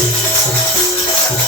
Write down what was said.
Thank you.